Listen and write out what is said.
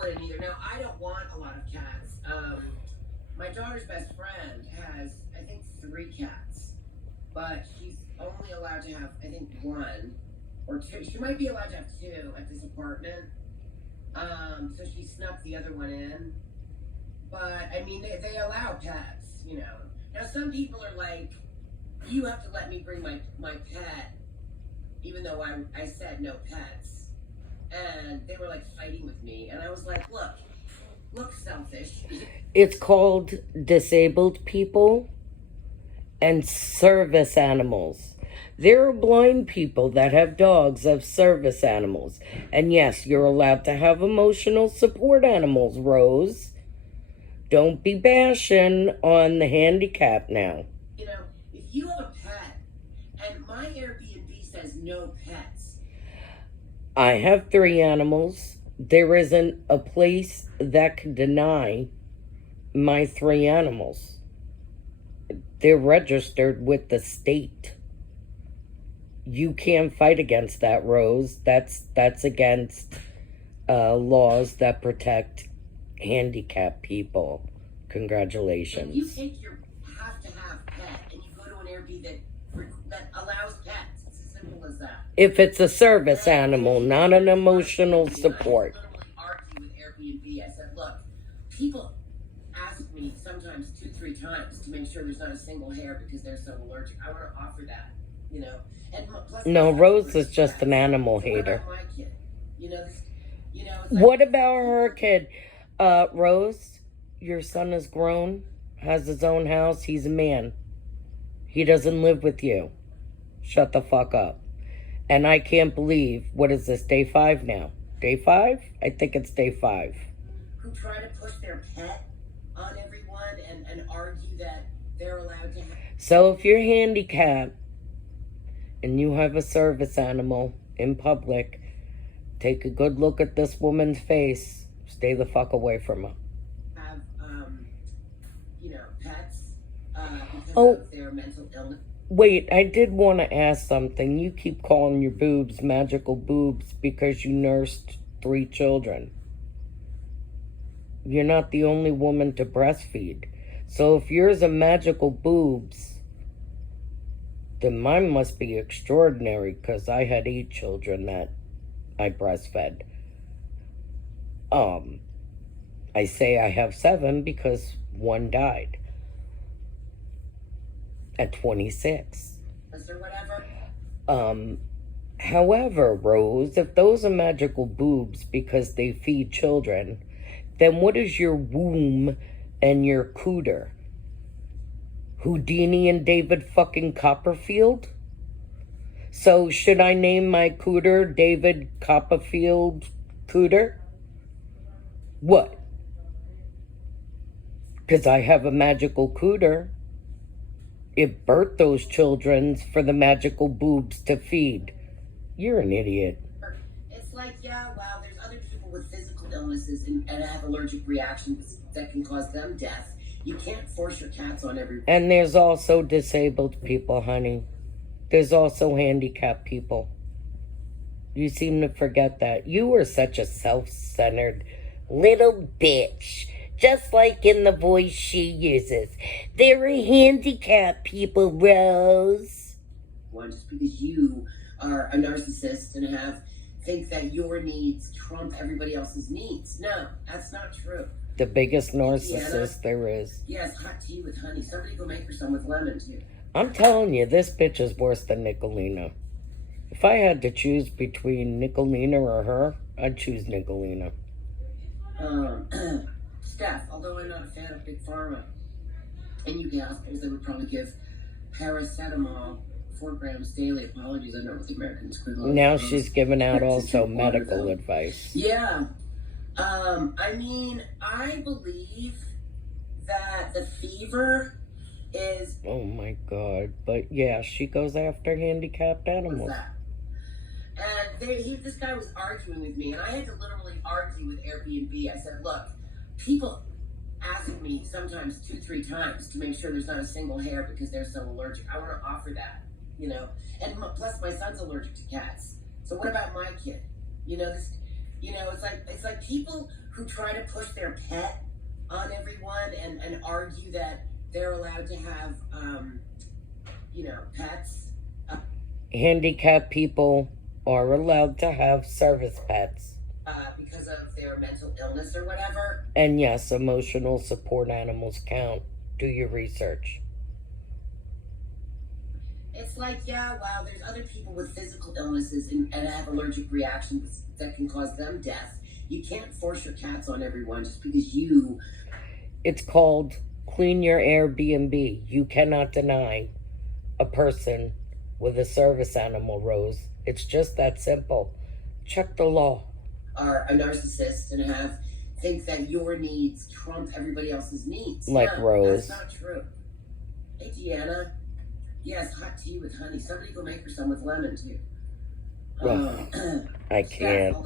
wouldn't either. Now, I don't want a lot of cats. My daughter's best friend has, I think, 3 cats, but she's only allowed to have, I think, 1 or 2. She might be allowed to have 2 at this apartment. So she snuck the other one in. But I mean, they allow pets, you know. Now some people are like, you have to let me bring my pet, even though I said no pets. And they were like fighting with me, and I was like, look selfish. It's called disabled people and service animals. There are blind people that have dogs of service animals. And yes, you're allowed to have emotional support animals, Rose. Don't be bashing on the handicap now. You know, if you have a pet and my Airbnb says no pets. I have 3 animals. There isn't a place that can deny my 3 animals. They're registered with the state. You can't fight against that, Rose. That's against laws that protect handicapped people. Congratulations. If you take your have-to-have pet and you go to an Airbnb that allows pets, it's as simple as that. If it's a service animal, not an emotional support. I literally argue with Airbnb. I said, look, people ask me sometimes 2-3 times to make sure there's not a single hair because they're so allergic. I want to offer that, you know. And plus, No, Rose is just an animal hater. What about my kid? You know, it's like, what about her kid? Rose, your son is grown, has his own house, he's a man. He doesn't live with you. Shut the fuck up. And I can't believe, what is this, day 5 now? Day 5? I think it's day 5. Who try to push their pet on everyone and argue that they're allowed to have... So if you're handicapped and you have a service animal in public, take a good look at this woman's face. Stay the fuck away from her. Have, you know, pets because of their mental illness. Wait, I did want to ask something. You keep calling your boobs magical boobs because you nursed 3 children. You're not the only woman to breastfeed. So if yours are magical boobs, then mine must be extraordinary because I had 8 children that I breastfed. I say I have 7 because 1 died at 26. Or whatever. However, Rose, if those are magical boobs because they feed children, then what is your womb and your cooter? Houdini and David fucking Copperfield? So should I name my cooter David Copperfield Cooter? What? Because I have a magical cooter. It birthed those children for the magical boobs to feed. You're an idiot. It's like, yeah, wow, there's other people with physical illnesses and have allergic reactions that can cause them death. You can't force your cats on everyone. And there's also disabled people, honey. There's also handicapped people. You seem to forget that. You are such a self-centered little bitch. Just like in the voice she uses. There are handicapped people, Rose. One, just because you are a narcissist and think that your needs trump everybody else's needs. No, that's not true. The biggest narcissist there is. Yes, hot tea with honey. Somebody go make her some with lemon, too. I'm telling you, this bitch is worse than Nicolina. If I had to choose between Nicolina or her, I'd choose Nicolina. Steph, although I'm not a fan of Big Pharma, and you hospitals, they would probably give paracetamol 4 grams daily. Apologies, I know what the American equivalent. Now she's giving out also medical advice. Yeah. I mean, I believe that the fever is... Oh my God. But yeah, she goes after handicapped animals. And this guy was arguing with me, and I had to literally argue with Airbnb. I said, look, people ask me sometimes 2-3 times to make sure there's not a single hair because they're so allergic. I want to offer that, you know. And plus, my son's allergic to cats. So what about my kid? You know, it's like people who try to push their pet on everyone and argue that they're allowed to have, pets. Handicapped people are allowed to have service pets. Because of their mental illness or whatever. And yes, emotional support animals count. Do your research. It's like, yeah, wow, there's other people with physical illnesses and have allergic reactions that can cause them death. You can't force your cats on everyone just because you... It's called Clean Your Airbnb. You cannot deny a person with a service animal, Rose. It's just that simple. Check the law. Are a narcissist and think that your needs trump everybody else's needs. Like No, Rose. That's not true. Hey, Deanna. Yes, hot tea with honey. Somebody go make her some with lemon, too. Well, I can't. Steph,